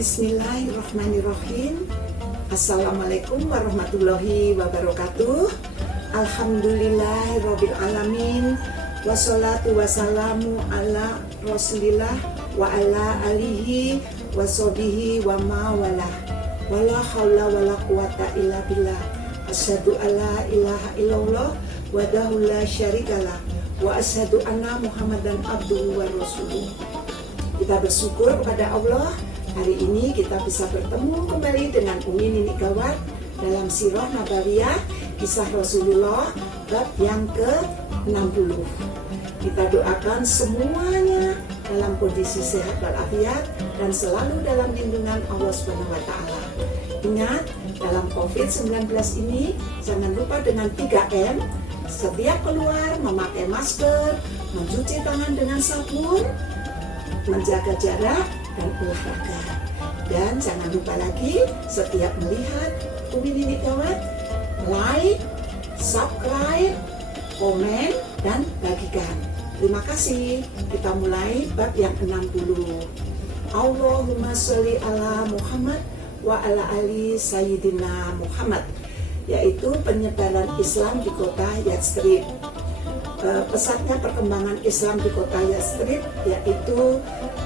Bismillahirrahmanirrahim. Assalamualaikum warahmatullahi wabarakatuh. Alhamdulillahirabbil alamin. Wassalatu wassalamu ala Rasulillah wa ala alihi wa sahbihi wa mawala. Wala haula wala quwata illa billah. Asyhadu alla ilaha illallah wahdahu la syarikalah wa asyhadu anna Muhammadan abduhu wa rasuluh. Kita bersyukur kepada Allah, hari ini kita bisa bertemu kembali dengan Umi Nini Gawat dalam Sirah Nabawiyah Kisah Rasulullah bab yang ke-60. Kita doakan semuanya dalam kondisi sehat walafiat dan selalu dalam lindungan Allah Subhanahu wa taala. Ingat, dalam COVID-19 ini jangan lupa dengan 3M, setiap keluar memakai masker, mencuci tangan dengan sabun, menjaga jarak dan olahraga. Dan jangan lupa lagi setiap melihat Umi Nini Gawat, like, subscribe, komen, dan bagikan. Terima kasih. Kita mulai bab yang 60. Allahumma sholli ala Muhammad wa ala ali Sayyidina Muhammad, yaitu penyebaran Islam di kota Yathrib. Pesatnya perkembangan Islam di kota Yathrib yaitu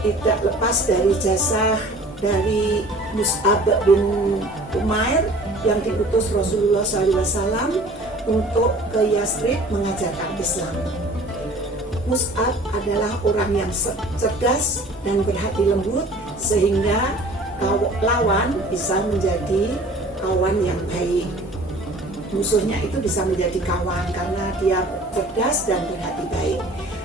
tidak lepas dari jasa dari Mus'ab bin Umair yang diutus Rasulullah SAW untuk ke Yathrib mengajarkan Islam. Mus'ab adalah orang yang cerdas dan berhati lembut sehingga lawan bisa menjadi kawan yang baik. Musuhnya itu bisa menjadi kawan karena dia cerdas dan berhati baik.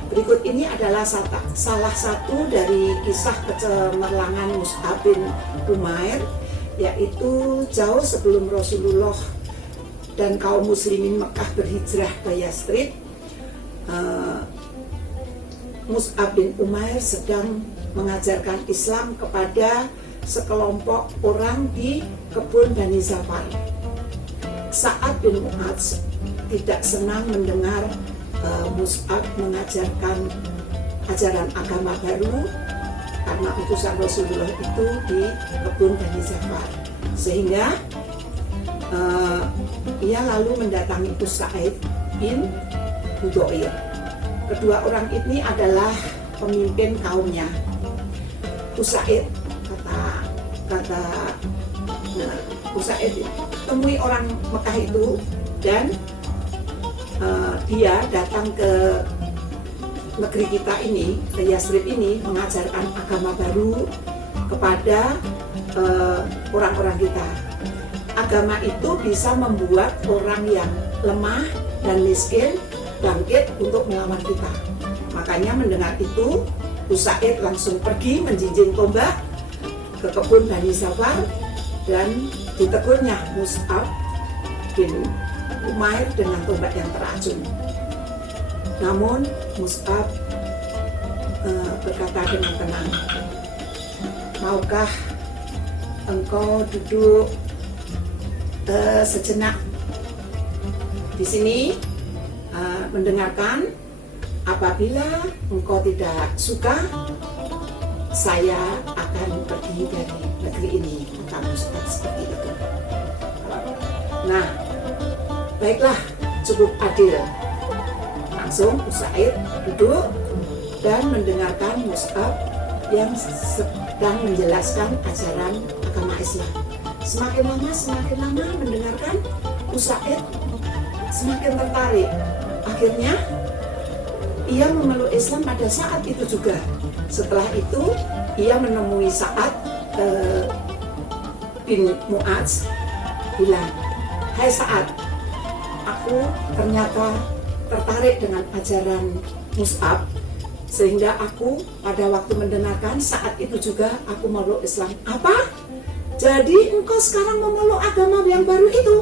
Berikut ini adalah salah satu dari kisah kecemerlangan Mus'ab bin Umair, yaitu jauh sebelum Rasulullah dan kaum muslimin Mekah berhijrah ke Yathrib. Mus'ab bin Umair sedang mengajarkan Islam kepada sekelompok orang di kebun Bani Zafar. Sa'ad bin Mu'adz tidak senang mendengar Mus'ab mengajarkan ajaran agama baru karena utusan Rasulullah itu di kebun Bani Zafar, sehingga ia lalu mendatangi Usaid bin Hudayr. Kedua orang ini adalah pemimpin kaumnya. Usaid kata Usaid temui orang Mekah itu dan dia datang ke negeri kita ini, ke Yathrib ini, mengajarkan agama baru kepada orang-orang kita. Agama itu bisa membuat orang yang lemah dan miskin bangkit untuk melawan kita. Makanya mendengar itu, Usaid langsung pergi menjinjing tombak ke kebun Bani Zafar dan ditegurnya Mus'ab bin Umair dengan tombak yang teracun. Namun Mus'ab berkata dengan tenang, maukah engkau duduk sejenak di sini mendengarkan? Apabila engkau tidak suka, saya akan pergi dari negeri ini. Kata Mus'ab seperti itu. Nah, baiklah, cukup adil. Langsung Usaid duduk dan mendengarkan Mus'ab yang sedang menjelaskan ajaran agama Islam. Semakin lama mendengarkan, Usaid semakin tertarik. Akhirnya ia memeluk Islam pada saat itu juga. Setelah itu ia menemui Sa'ad bin Mu'adz, bilang, hai Sa'ad, aku ternyata tertarik dengan ajaran Mus'ab sehingga aku pada waktu mendengarkan saat itu juga aku memeluk Islam. Apa? Jadi engkau sekarang memeluk agama yang baru itu?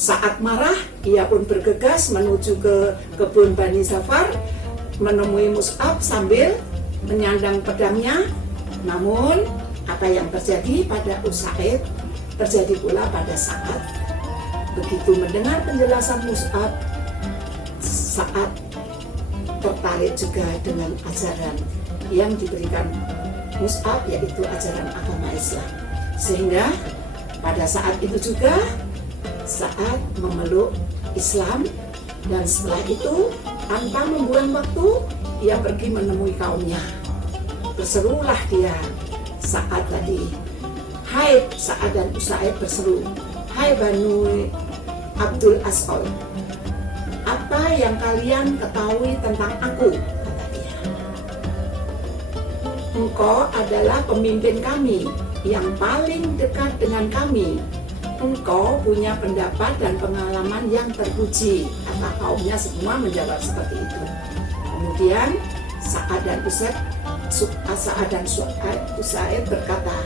Saat marah, ia pun bergegas menuju ke kebun Bani Zafar, menemui Mus'ab sambil menyandang pedangnya. Namun apa yang terjadi pada Usaid terjadi pula pada Sa'ad. Begitu mendengar penjelasan Mus'ab, Sa'ad tertarik juga dengan ajaran yang diberikan Mus'ab, yaitu ajaran agama Islam. Sehingga pada saat itu juga Sa'ad memeluk Islam, dan setelah itu tanpa membuang waktu ia pergi menemui kaumnya. Berserulah dia Sa'ad tadi, hai Sa'ad dan Usaid berseru, hai Banu Abdul As'ol, apa yang kalian ketahui tentang aku? Kata dia. Engkau adalah pemimpin kami yang paling dekat dengan kami. Engkau punya pendapat dan pengalaman yang terpuji. Kata kaumnya semua menjawab seperti itu. Kemudian Sa'ad dan Usaid berkata,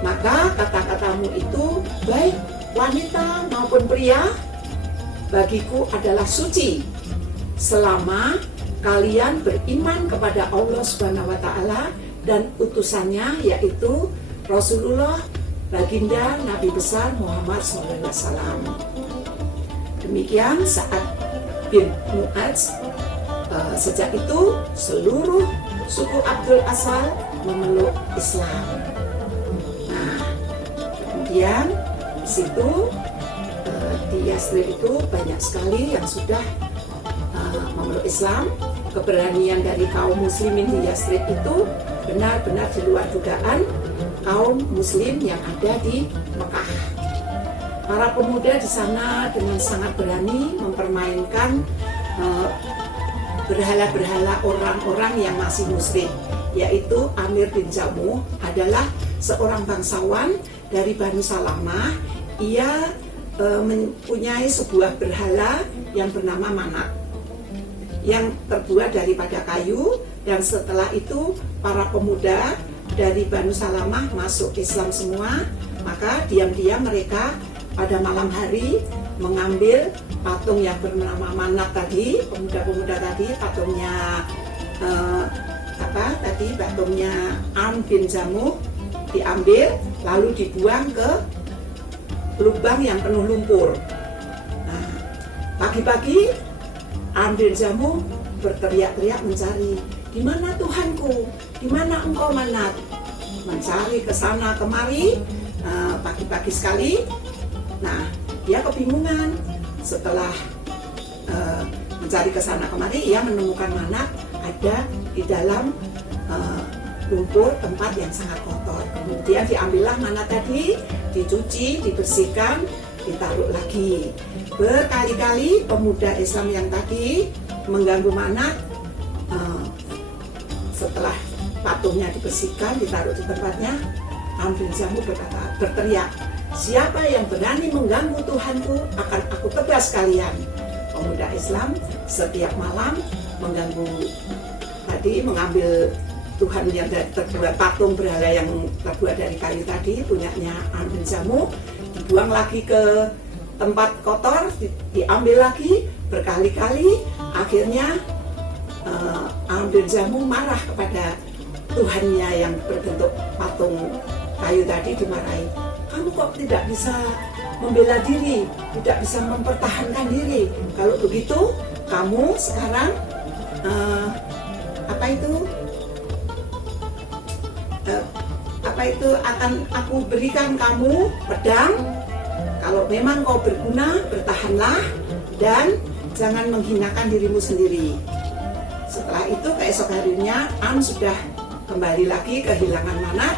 maka kata-katamu itu baik wanita maupun pria bagiku adalah suci selama kalian beriman kepada Allah Subhanahu wa taala dan utusannya, yaitu Rasulullah baginda Nabi besar Muhammad SAW. Demikian Sa'ad bin Mu'adz. Sejak itu seluruh suku Abdul Asal memeluk Islam. Nah, kemudian di situ di Yathrib itu banyak sekali yang sudah memeluk Islam. Keberanian dari kaum muslimin di Yathrib itu benar-benar di luar dugaan kaum muslim yang ada di Mekah. Para pemuda di sana dengan sangat berani mempermainkan berhala-berhala orang-orang yang masih musyrik, yaitu Amir bin Jamuh adalah seorang bangsawan dari Banu Salamah. Ia mempunyai sebuah berhala yang bernama Manat, yang terbuat daripada kayu, dan setelah itu para pemuda dari Banu Salamah masuk Islam semua. Maka diam-diam mereka pada malam hari mengambil patung yang bernama Manat tadi, pemuda-pemuda tadi, patungnya patungnya Am bin Jamuh diambil lalu dibuang ke lubang yang penuh lumpur. Nah, pagi-pagi Am bin Jamuh berteriak-teriak mencari, di mana Tuhanku, di mana engkau Manat? Mencari ke sana kemari, pagi-pagi sekali. Nah, dia kebingungan. Setelah mencari ke sana kemari, ia menemukan Manat ada di dalam lumpur tempat yang sangat kotor. Kemudian diambillah Manat tadi, dicuci, dibersihkan, ditaruh lagi. Berkali-kali pemuda Islam yang tadi mengganggu Manat. Setelah patungnya dibersihkan, ditaruh di tempatnya, Am bin Jamuh berteriak, siapa yang berani mengganggu Tuhanku akan aku tebas kalian. Pemuda Islam setiap malam mengganggu tadi, mengambil Tuhan yang terbuat patung berhala yang terbuat dari kayu tadi, punyanya Am bin Jamuh, dibuang lagi ke tempat kotor, diambil lagi berkali-kali. Akhirnya Am bin Jamuh marah kepada Tuhannya yang berbentuk patung kayu tadi, dimarahi. Kamu kok tidak bisa membela diri, tidak bisa mempertahankan diri? Kalau begitu, kamu sekarang akan aku berikan kamu pedang. Kalau memang kau berguna, bertahanlah dan jangan menghinakan dirimu sendiri. Setelah itu keesok harinya Am sudah kembali lagi kehilangan Manat.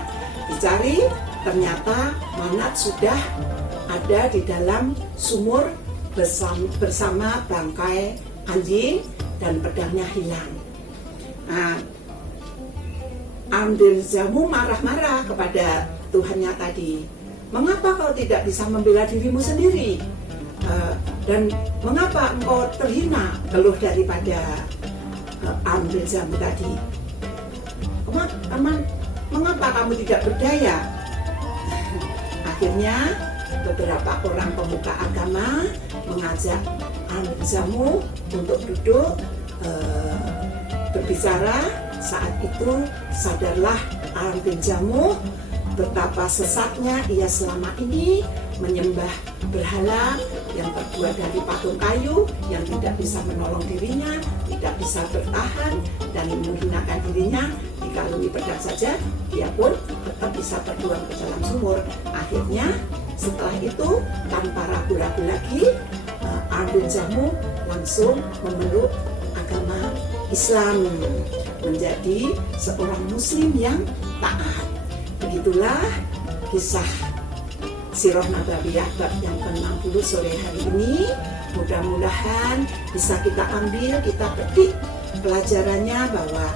Dicari, ternyata Manat sudah ada di dalam sumur bersama bangkai anjing dan pedangnya hilang. Nah, Am bin Jamuh marah-marah kepada Tuhannya tadi. Mengapa kau tidak bisa membela dirimu sendiri? Dan mengapa engkau terhina? Keluh daripada Am bin Jamuh tadi. Mengapa kamu tidak berdaya? Akhirnya beberapa orang pemuka agama mengajak Am bin Jamuh untuk duduk berbicara. Saat itu sadarlah Am bin Jamuh betapa sesatnya ia selama ini menyembah berhala yang terbuat dari patung kayu yang tidak bisa menolong dirinya, tidak bisa bertahan dan menghinakan dirinya dikalungi pedang saja, dia pun tetap bisa terbuang ke dalam sumur. Akhirnya setelah itu tanpa ragu-ragu lagi, Ardun Jamu langsung memeluk agama Islam, menjadi seorang muslim yang taat. Begitulah kisah Sirah Nabawiyah bab yang ke-60 sore hari ini. Mudah-mudahan bisa kita ambil, kita petik pelajarannya bahwa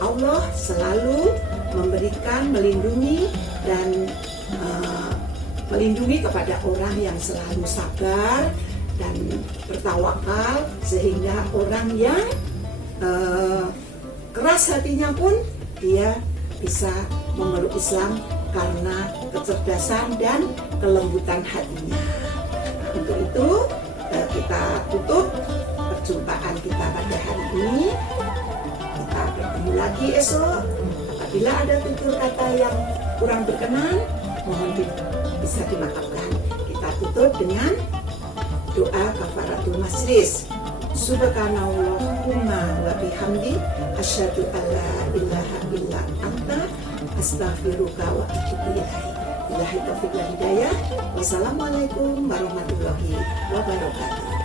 Allah selalu memberikan, melindungi dan melindungi kepada orang yang selalu sabar dan bertawakal, sehingga orang yang keras hatinya pun dia bisa memeluk Islam karena kecerdasan dan kelembutan hatinya. Nah, untuk itu kita tutup perjumpaan kita pada hari ini. Kita bertemu lagi esok. Apabila ada tutur kata yang kurang berkenan, mohon bisa dimaafkan. Kita tutup dengan doa kafaratul majlis. Subhanallahumma wa bihamdi asyhadu alla ilaha illa anta astaghfiruka wa atubu ilaik. Billahi taufiq wal hidayah. Wassalamualaikum warahmatullahi wabarakatuh.